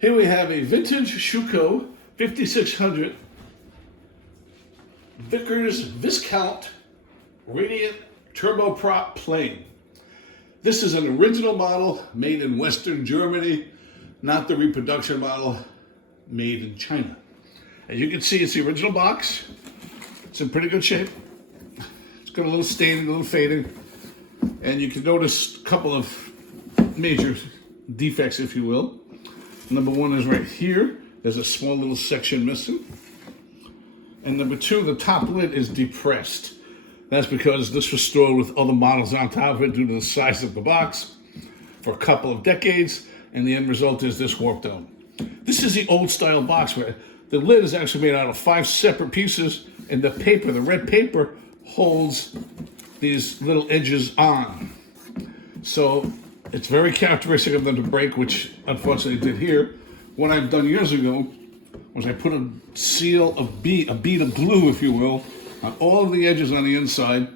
Here we have a vintage Schuco 5600 Vickers Viscount radiant turboprop plane. This is an original model made in Western Germany, not the reproduction model made in China. As you can see, it's the original box. It's in pretty good shape. It's got a little staining, a little fading, and you can notice a couple of major defects, if you will. Number one is right here. There's a small little section missing. And number two, the top lid is depressed. That's because this was stored with other models on top of it due to the size of the box for a couple of decades, and the end result is this warped out. This is the old style box where the lid is actually made out of 5 separate pieces, and the paper, the red paper, holds these little edges on. So it's very characteristic of them to break, which unfortunately it did here. What I've done years ago was I put a seal of bead of glue, if you will, on all of the edges on the inside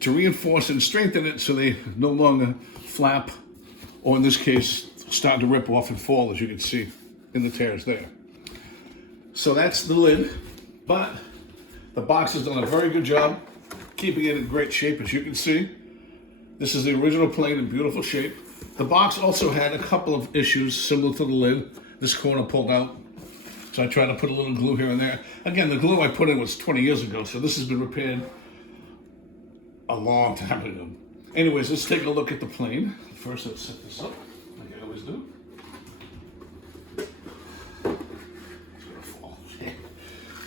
to reinforce and strengthen it so they no longer flap, or in this case, start to rip off and fall, as you can see in the tears there. So that's the lid, but the box has done a very good job keeping it in great shape, as you can see. This is the original plane in beautiful shape. The box also had a couple of issues similar to the lid. This corner pulled out, so I tried to put a little glue here and there. Again, the glue I put in was 20 years ago, so this has been repaired a long time ago. Anyways, let's take a look at the plane. First, let's set this up, like I always do. It's gonna fall.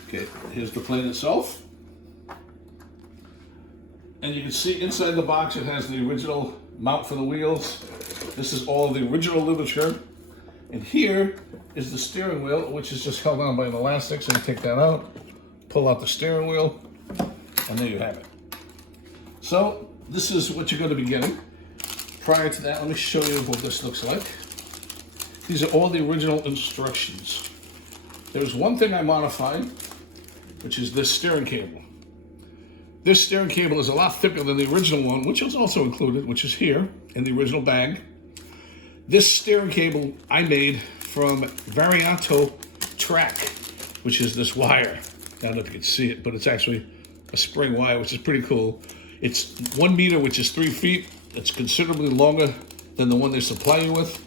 Okay, here's the plane itself. And you can see inside the box it has the original mount for the wheels. This is all the original literature. And here is the steering wheel, which is just held on by an elastic. So you take that out, pull out the steering wheel, and there you have it. So this is what you're going to be getting. Prior to that, let me show you what this looks like. These are all the original instructions. There's one thing I modified, which is this steering cable. This steering cable is a lot thicker than the original one, which is also included, which is here in the original bag. This steering cable I made from Varianto track, which is this wire. I don't know if you can see it, but it's actually a spring wire, which is pretty cool. It's 1 meter, which is 3 feet. It's considerably longer than the one they supply you with.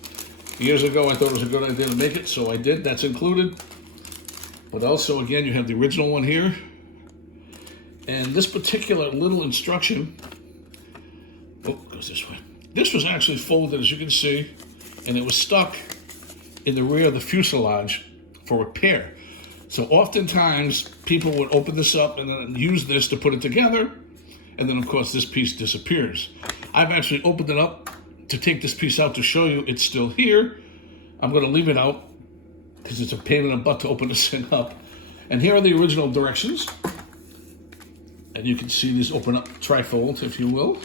Years ago, I thought it was a good idea to make it, so I did. That's included. But also, again, you have the original one here. And this particular little instruction, goes this way. This was actually folded, as you can see, and it was stuck in the rear of the fuselage for repair. So oftentimes, people would open this up and then use this to put it together, and then of course this piece disappears. I've actually opened it up to take this piece out to show you it's still here. I'm gonna leave it out because it's a pain in the butt to open this thing up. And here are the original directions. And you can see these open up trifold, if you will.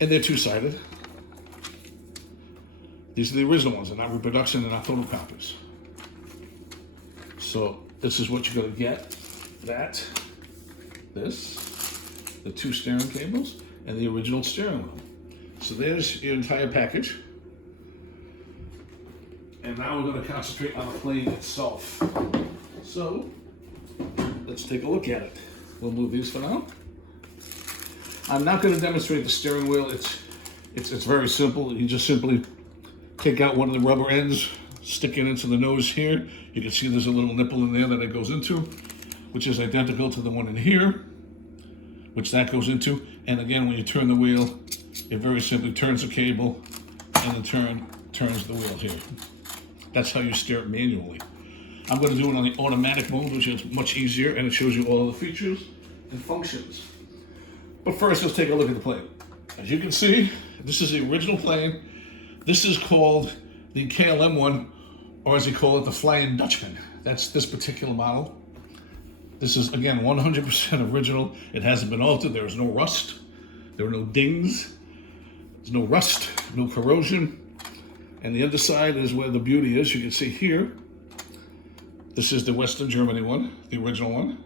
And they're two-sided. These are the original ones. They're not reproduction, they're not photocopies. So this is what you're gonna get. This, the 2 steering cables, and the original steering wheel. So there's your entire package. And now we're gonna concentrate on the plane itself. So, let's take a look at it. We'll move these for now. I'm not going to demonstrate the steering wheel. It's very simple. You just simply take out one of the rubber ends, stick it into the nose here. You can see there's a little nipple in there that it goes into, which is identical to the one in here, which that goes into. And again, when you turn the wheel, it very simply turns the cable and in turn turns the wheel here. That's how you steer it manually. I'm going to do it on the automatic mode, which is much easier, and it shows you all the features and functions. But first, let's take a look at the plane. As you can see, this is the original plane. This is called the KLM one, or as they call it, the Flying Dutchman. That's this particular model. This is, again, 100% original. It hasn't been altered. There is no rust. There are no dings. There's no rust, no corrosion. And the underside is where the beauty is. You can see here. This is the Western Germany one, the original one.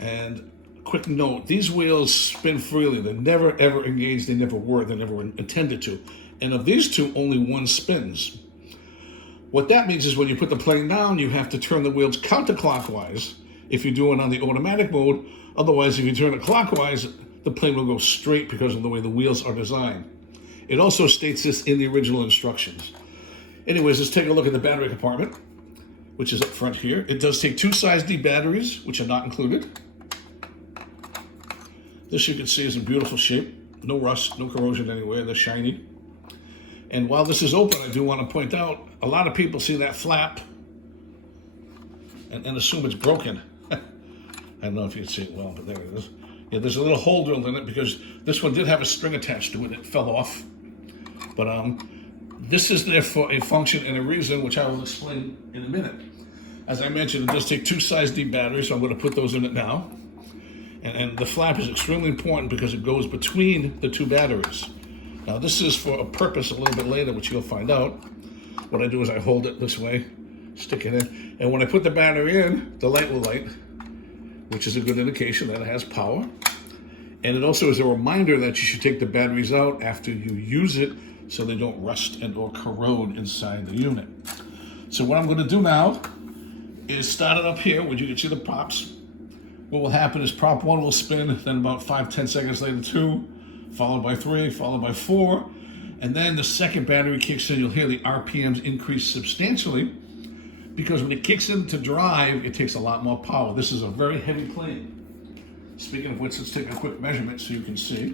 And quick note, these wheels spin freely. They're never ever engaged, they never were intended to. And of these two, only one spins. What that means is when you put the plane down, you have to turn the wheels counterclockwise if you do it on the automatic mode. Otherwise, if you turn it clockwise, the plane will go straight because of the way the wheels are designed. It also states this in the original instructions. Anyways, let's take a look at the battery compartment, which is up front here. It does take two size D batteries, which are not included. This you can see is in beautiful shape. No rust, no corrosion anywhere, they're shiny. And while this is open, I do want to point out, a lot of people see that flap and assume it's broken. I don't know if you can see it well, but there it is. Yeah, there's a little hole drilled in it because this one did have a string attached to it. It fell off. But this is there for a function and a reason, which I will explain in a minute. As I mentioned, it does take two size D batteries, so I'm going to put those in it now. And the flap is extremely important because it goes between the two batteries. Now this is for a purpose a little bit later, which you'll find out. What I do is I hold it this way, stick it in, and when I put the battery in, the light will light, which is a good indication that it has power. And it also is a reminder that you should take the batteries out after you use it so they don't rust and or corrode inside the unit. So what I'm going to do now is start it up here where you can see the props. What will happen is prop 1 will spin, then about 5-10 seconds later 2, followed by 3, followed by 4, and then the second battery kicks in. You'll hear the RPMs increase substantially because when it kicks in to drive, it takes a lot more power. This is a very heavy plane. Speaking of which, let's take a quick measurement so you can see.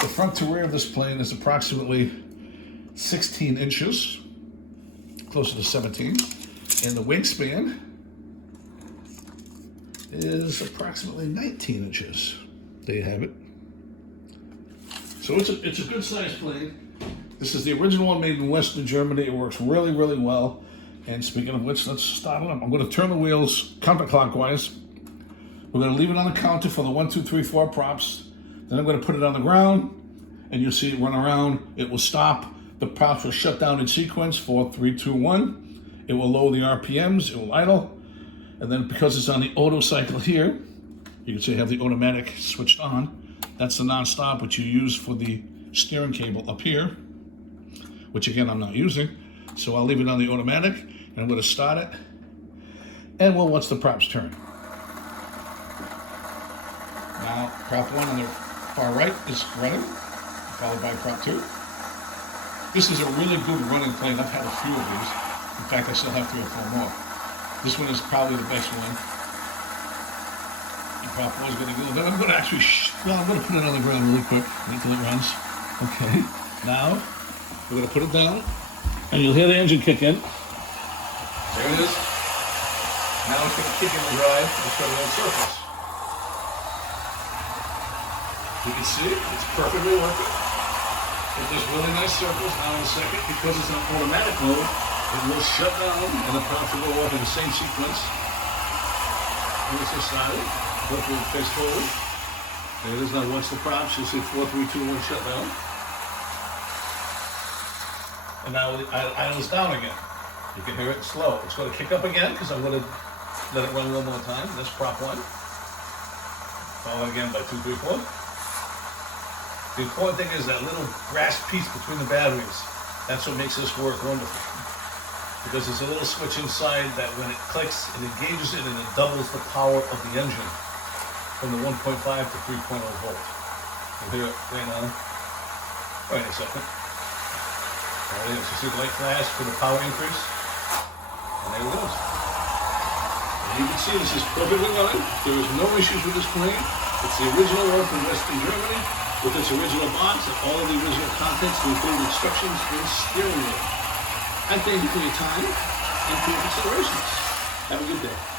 The front to rear of this plane is approximately 16 inches, closer to 17, and the wingspan is approximately 19 inches. There you have it. So it's a good sized plane. This is the original one made in Western Germany. It works really, really well. And speaking of which, let's start it up. I'm going to turn the wheels counterclockwise. We're going to leave it on the counter for the 1, 2, 3, 4 props. Then I'm going to put it on the ground, and you'll see it run around. It will stop. The props will shut down in sequence, 4, 3, 2, 1. It will lower the RPMs. It will idle. And then because it's on the auto cycle here, you can see I have the automatic switched on. That's the non-stop, which you use for the steering cable up here, which again, I'm not using. So I'll leave it on the automatic, and I'm going to start it. And we'll watch the props turn. Now, prop 1 on the far right is running, followed by prop 2. This is a really good running plane. I've had a few of these. In fact, I still have 3 or 4 more. This one is probably the best one. And prop 1 is going to go. Then I'm going to actually, I'm going to put it on the ground really quick until it runs. Okay. Now, we're going to put it down, and you'll hear the engine kick in. There it is. Now it's going to kick in the drive and put it on surface. You can see it's perfectly working. It does really nice circles. Now in a second, because it's on automatic mode, it will shut down and the props will go off in the same sequence. And it's just started. Hopefully it face forward. There it is. Now watch the props. You'll see 4, 3, 2, 1 shut down. And now it idles down again. You can hear it slow. It's going to kick up again because I'm going to let it run one more time. That's prop 1. Followed again by 2, 3, 4. The important thing is that little brass piece between the batteries. That's what makes this work wonderful. Because there's a little switch inside that when it clicks, it engages it and it doubles the power of the engine from the 1.5 to 3.0 volt. You'll hear it right now. Wait a second. There it is. You see the light flash for the power increase? And there it goes. And you can see this is perfectly running. There is no issues with this plane. It's the original one from Western Germany, with its original box and all of the original contents to include instructions and steering wheel. I thank you for your time and for your considerations. Have a good day.